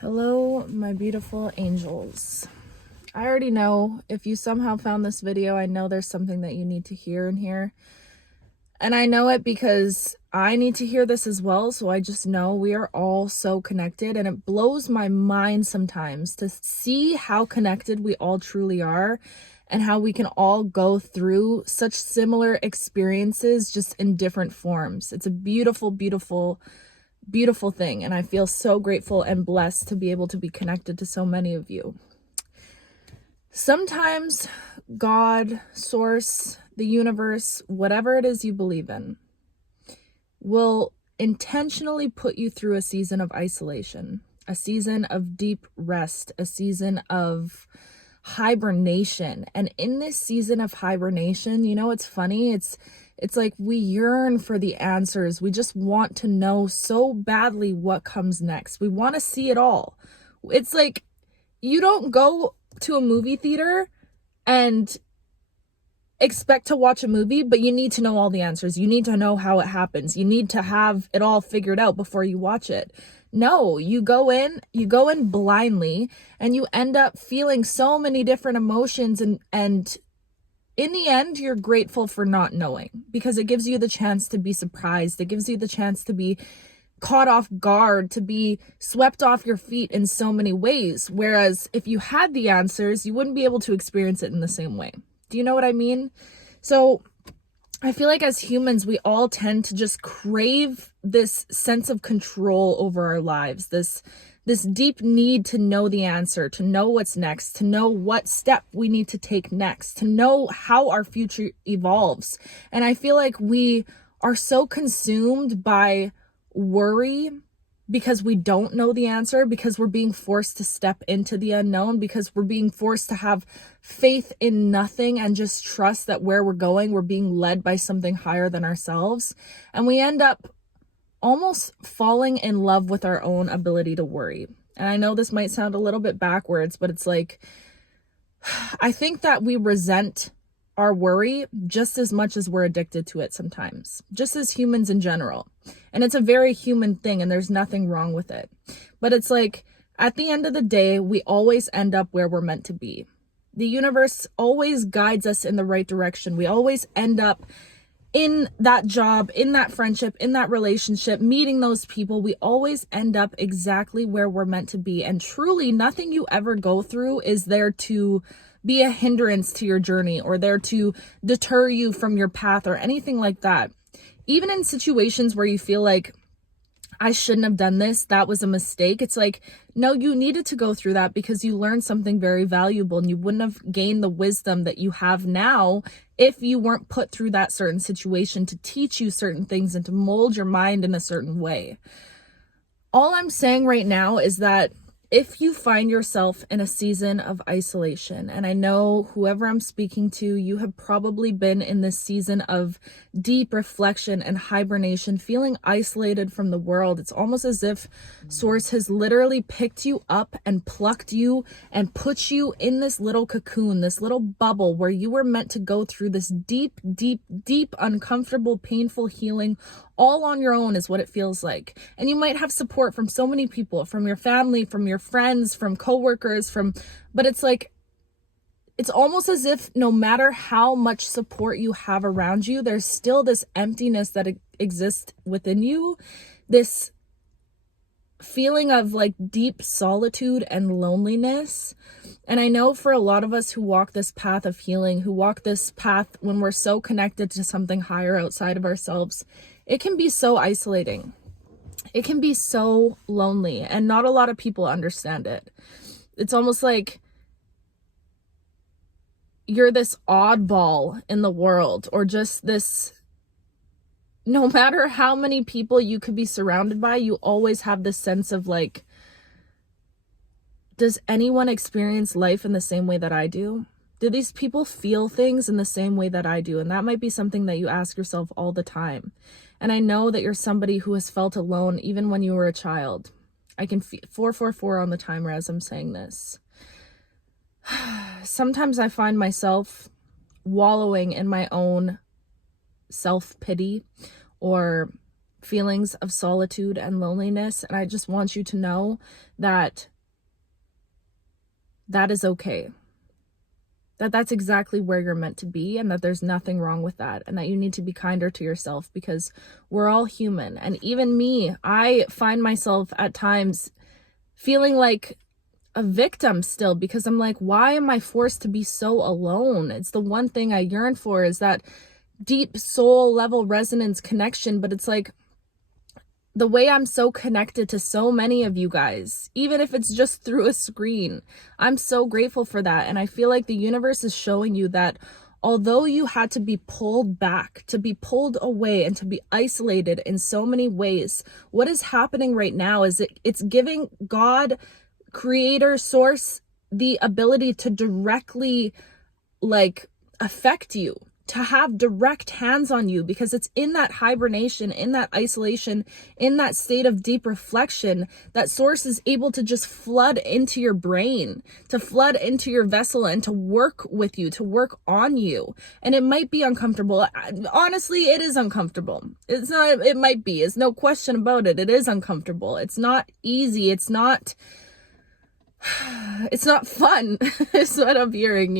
Hello, my beautiful angels. I already know if you somehow found this video, I know there's something that you need to hear in here. And I know it because I need to hear this as well. So I just know we are all so connected, and it blows my mind sometimes to see how connected we all truly are and how we can all go through such similar experiences just in different forms. It's a beautiful, beautiful thing, and I feel so grateful and blessed to be able to be connected to so many of you. Sometimes God, source, the universe, whatever it is you believe in, will intentionally put you through a season of isolation, a season of deep rest, a season of hibernation. And in this season of hibernation, you know, it's funny, it's like we yearn for the answers. We just want to know so badly what comes next. We want to see it all. It's like you don't go to a movie theater and expect to watch a movie, but you need to know all the answers. You need to know how it happens. You need to have it all figured out before you watch it. No, you go in blindly, and you end up feeling so many different emotions, and in the end, you're grateful for not knowing, because it gives you the chance to be surprised. It gives you the chance to be caught off guard, to be swept off your feet in so many ways. Whereas if you had the answers, you wouldn't be able to experience it in the same way. Do you know what I mean? So I feel like as humans, we all tend to just crave this sense of control over our lives, this deep need to know the answer, to know what's next, to know what step we need to take next, to know how our future evolves. And I feel like we are so consumed by worry because we don't know the answer, because we're being forced to step into the unknown, because we're being forced to have faith in nothing and just trust that where we're going, we're being led by something higher than ourselves. And we end up almost falling in love with our own ability to worry. And I know this might sound a little bit backwards, but it's like, I think that we resent our worry just as much as we're addicted to it sometimes, just as humans in general. And it's a very human thing, and there's nothing wrong with it. But it's like, at the end of the day, we always end up where we're meant to be. The universe always guides us in the right direction. We always end up in that job, in that friendship, in that relationship, meeting those people. We always end up exactly where we're meant to be. And truly, nothing you ever go through is there to be a hindrance to your journey, or there to deter you from your path, or anything like that. Even in situations where you feel like, I shouldn't have done this, that was a mistake, it's like, no, you needed to go through that because you learned something very valuable, and you wouldn't have gained the wisdom that you have now if you weren't put through that certain situation to teach you certain things and to mold your mind in a certain way. All I'm saying right now is that if you find yourself in a season of isolation, and I know whoever I'm speaking to, you have probably been in this season of deep reflection and hibernation, feeling isolated from the world. It's almost as if Source has literally picked you up and plucked you and put you in this little cocoon, this little bubble where you were meant to go through this deep, uncomfortable, painful healing all on your own, is what it feels like. And you might have support from so many people, from your family, from your friends, from coworkers, but it's like, it's almost as if no matter how much support you have around you, there's still this emptiness that exists within you, this feeling of like deep solitude and loneliness. And I know for a lot of us who walk this path of healing, who walk this path when we're so connected to something higher outside of ourselves, it can be so isolating. It can be so lonely, and not a lot of people understand it. It's almost like you're this oddball in the world, or just this, no matter how many people you could be surrounded by, you always have this sense of like, does anyone experience life in the same way that I do? Do these people feel things in the same way that I do? And that might be something that you ask yourself all the time. And I know that you're somebody who has felt alone even when you were a child. I can feel 444 on the timer as I'm saying this. Sometimes I find myself wallowing in my own self-pity, or feelings of solitude and loneliness. And I just want you to know that that is okay. That's exactly where you're meant to be, and that there's nothing wrong with that, and that you need to be kinder to yourself, because we're all human. And even me, I find myself at times feeling like a victim still, because I'm like, why am I forced to be so alone? It's the one thing I yearn for, is that deep soul level resonance connection. But it's like, the way I'm so connected to so many of you guys, even if it's just through a screen, I'm so grateful for that. And I feel like the universe is showing you that although you had to be pulled back, to be pulled away, and to be isolated in so many ways, what is happening right now is it's giving God, creator, source, the ability to directly affect you, to have direct hands on you, because it's in that hibernation, in that isolation, in that state of deep reflection, that source is able to just flood into your brain, to flood into your vessel, and to work with you, to work on you. And it might be uncomfortable. Honestly, it is uncomfortable. It might be, it's no question about it. It is uncomfortable. It's not easy. It's not fun. It's what I'm hearing,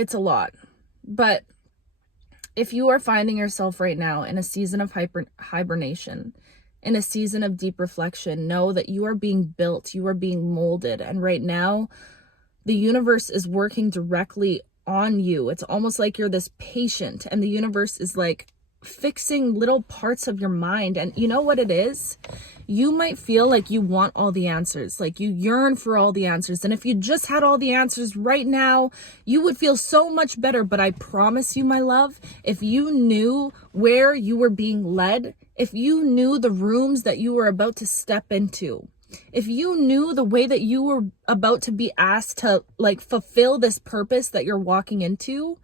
it's a lot. But if you are finding yourself right now in a season of hibernation, in a season of deep reflection, know that you are being built, you are being molded. And right now, the universe is working directly on you. It's almost like you're this patient, and the universe is fixing little parts of your mind. And you know what it is? You might feel like you want all the answers, like you yearn for all the answers. And if you just had all the answers right now, you would feel so much better. But I promise you, my love, if you knew where you were being led, if you knew the rooms that you were about to step into, if you knew the way that you were about to be asked to fulfill this purpose that you're walking into,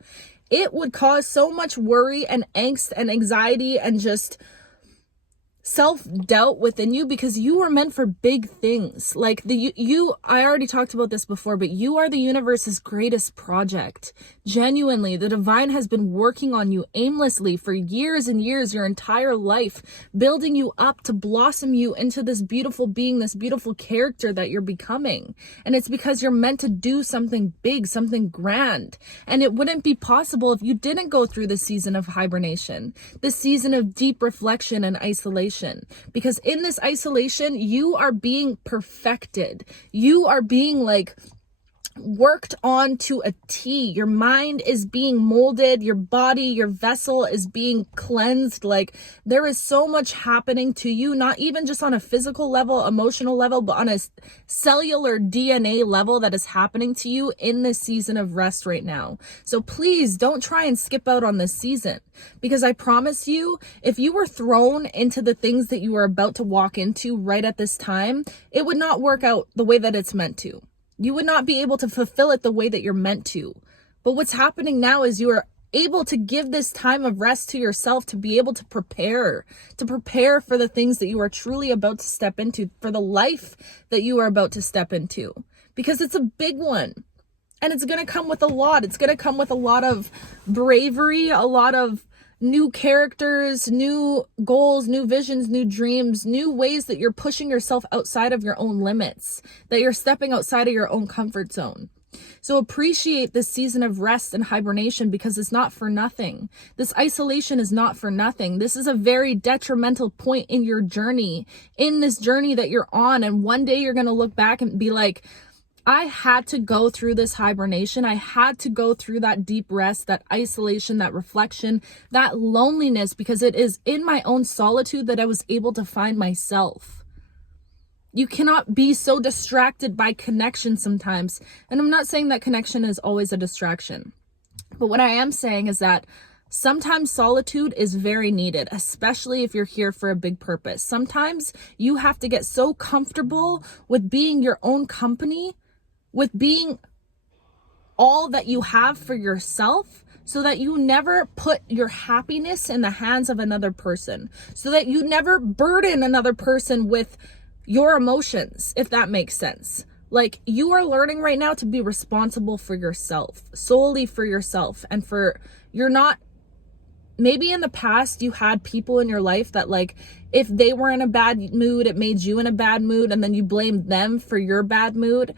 it would cause so much worry and angst and anxiety and just self-doubt within you, because you were meant for big things. I already talked about this before, but you are the universe's greatest project. Genuinely, the divine has been working on you aimlessly for years and years, your entire life, building you up to blossom you into this beautiful being, this beautiful character that you're becoming. And it's because you're meant to do something big, something grand. And it wouldn't be possible if you didn't go through the season of hibernation, the season of deep reflection and isolation. Because in this isolation, you are being perfected. You are being worked on to a T. Your mind is being molded. Your body, your vessel is being cleansed. There is so much happening to you, not even just on a physical level, emotional level, but on a cellular DNA level that is happening to you in this season of rest right now. So please don't try and skip out on this season, because I promise you, if you were thrown into the things that you are about to walk into right at this time, it would not work out the way that it's meant to. You would not be able to fulfill it the way that you're meant to. But what's happening now is you are able to give this time of rest to yourself, to be able to prepare for the things that you are truly about to step into, for the life that you are about to step into, because it's a big one. And it's going to come with a lot. It's going to come with a lot of bravery, a lot of new characters, new goals, new visions, new dreams, new ways that you're pushing yourself outside of your own limits, that you're stepping outside of your own comfort zone. So appreciate this season of rest and hibernation, because it's not for nothing. This isolation is not for nothing. This is a very detrimental point in your journey, in this journey that you're on. And one day you're going to look back and be like, I had to go through this hibernation. I had to go through that deep rest, that isolation, that reflection, that loneliness, because it is in my own solitude that I was able to find myself. You cannot be so distracted by connection sometimes. And I'm not saying that connection is always a distraction. But what I am saying is that sometimes solitude is very needed, especially if you're here for a big purpose. Sometimes you have to get so comfortable with being your own company, with being all that you have for yourself, so that you never put your happiness in the hands of another person, so that you never burden another person with your emotions, if that makes sense. You are learning right now to be responsible for yourself, solely for yourself, and you're not Maybe in the past you had people in your life that, like, if they were in a bad mood, it made you in a bad mood, and then you blamed them for your bad mood.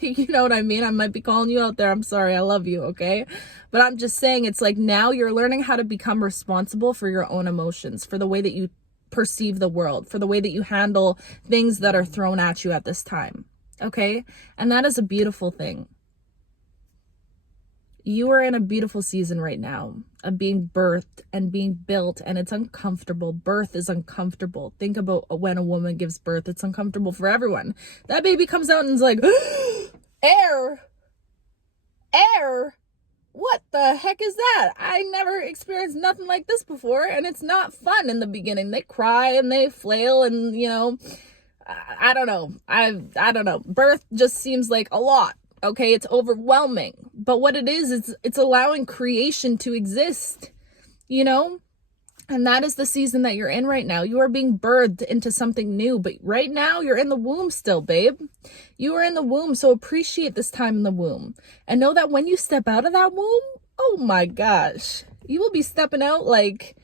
You know what I mean? I might be calling you out there. I'm sorry. I love you, okay? But I'm just saying, it's like now you're learning how to become responsible for your own emotions, for the way that you perceive the world, for the way that you handle things that are thrown at you at this time, okay? And that is a beautiful thing. You are in a beautiful season right now of being birthed and being built, and it's uncomfortable. Birth is uncomfortable. Think about when a woman gives birth. It's uncomfortable for everyone. That baby comes out and is like, air, air. What the heck is that? I never experienced nothing like this before, and it's not fun in the beginning. They cry and they flail, and I don't know. I don't know. Birth just seems like a lot. Okay, it's overwhelming. But what it is, it's allowing creation to exist, And that is the season that you're in right now. You are being birthed into something new. But right now, you're in the womb still, babe. You are in the womb, so appreciate this time in the womb. And know that when you step out of that womb, oh my gosh, you will be stepping out like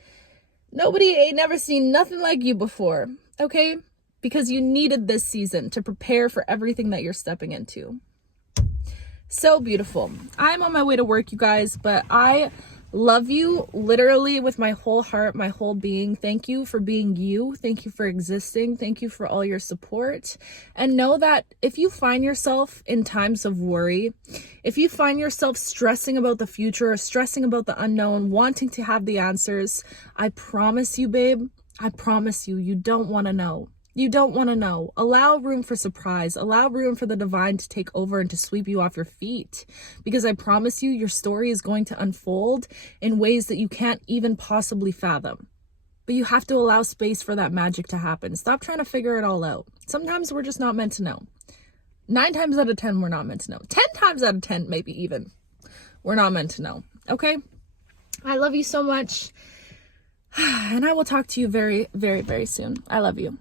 nobody ain't never seen nothing like you before, okay? Because you needed this season to prepare for everything that you're stepping into. So beautiful. I'm on my way to work, you guys, but I love you literally with my whole heart, my whole being. Thank you for being you. Thank you for existing. Thank you for all your support. And know that if you find yourself in times of worry, if you find yourself stressing about the future or stressing about the unknown, wanting to have the answers, I promise you, babe, I promise you, you don't want to know. You don't want to know. Allow room for surprise. Allow room for the divine to take over and to sweep you off your feet. Because I promise you, your story is going to unfold in ways that you can't even possibly fathom. But you have to allow space for that magic to happen. Stop trying to figure it all out. Sometimes we're just not meant to know. 9 times out of 10, we're not meant to know. 10 times out of 10, maybe even, we're not meant to know. Okay? I love you so much. And I will talk to you very, very, very soon. I love you.